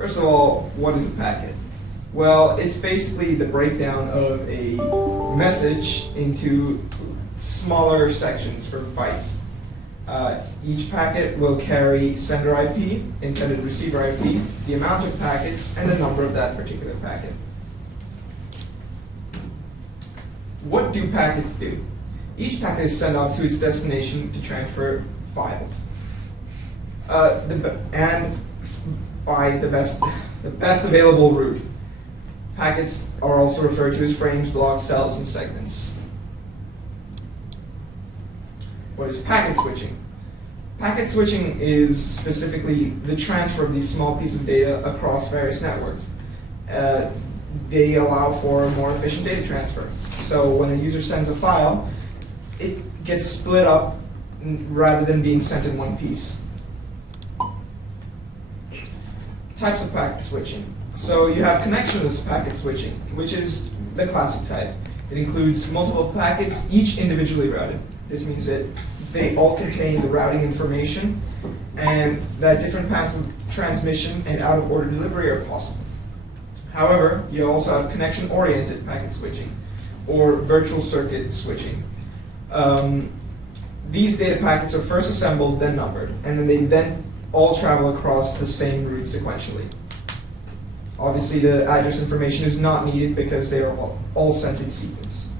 First of all, what is a packet? Well, it's basically the breakdown of a message into smaller sections or bytes. Each packet will carry sender IP, intended receiver IP, the amount of packets, and the number of that particular packet. What do packets do? Each packet is sent off to its destination to transfer files. And by the best available route. Packets are also referred to as frames, blocks, cells, and segments. What is packet switching? Packet switching is specifically the transfer of these small pieces of data across various networks. They allow for a more efficient data transfer. So when a user sends a file, it gets split up rather than being sent in one piece. Types of packet switching. So you have connectionless packet switching, which is the classic type. It includes multiple packets, each individually routed. This means that they all contain the routing information and that different paths of transmission and out-of-order delivery are possible. However, you also have connection-oriented packet switching or virtual circuit switching. These data packets are first assembled, then numbered, and they all travel across the same route sequentially. Obviously, the address information is not needed because they are all sent in sequence.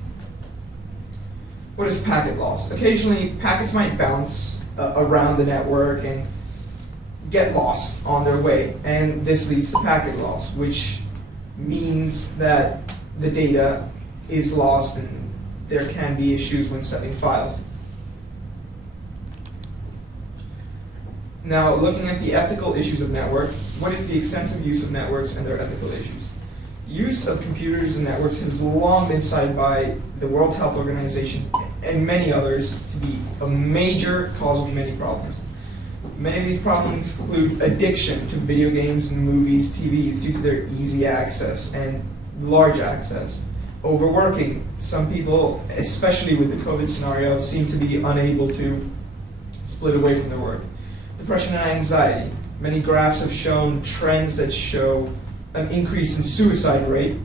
What is packet loss? Occasionally, packets might bounce around the network and get lost on their way, and this leads to packet loss, which means that the data is lost and there can be issues when sending files. Now, looking at the ethical issues of network, what is the extensive use of networks and their ethical issues? Use of computers and networks has long been cited by the World Health Organization and many others to be a major cause of many problems. Many of these problems include addiction to video games and movies, TVs due to their easy access and large access. Overworking. Some people, especially with the COVID scenario, seem to be unable to split away from their work. Depression and anxiety. Many graphs have shown trends that show an increase in suicide rate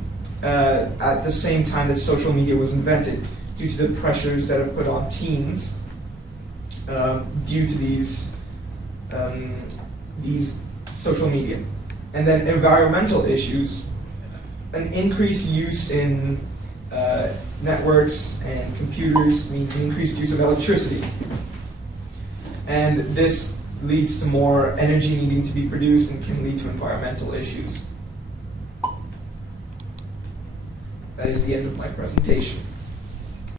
at the same time that social media was invented due to the pressures that are put on teens due to these social media. And then environmental issues, an increased use in networks and computers means an increased use of electricity. And this leads to more energy needing to be produced and can lead to environmental issues. That is the end of my presentation.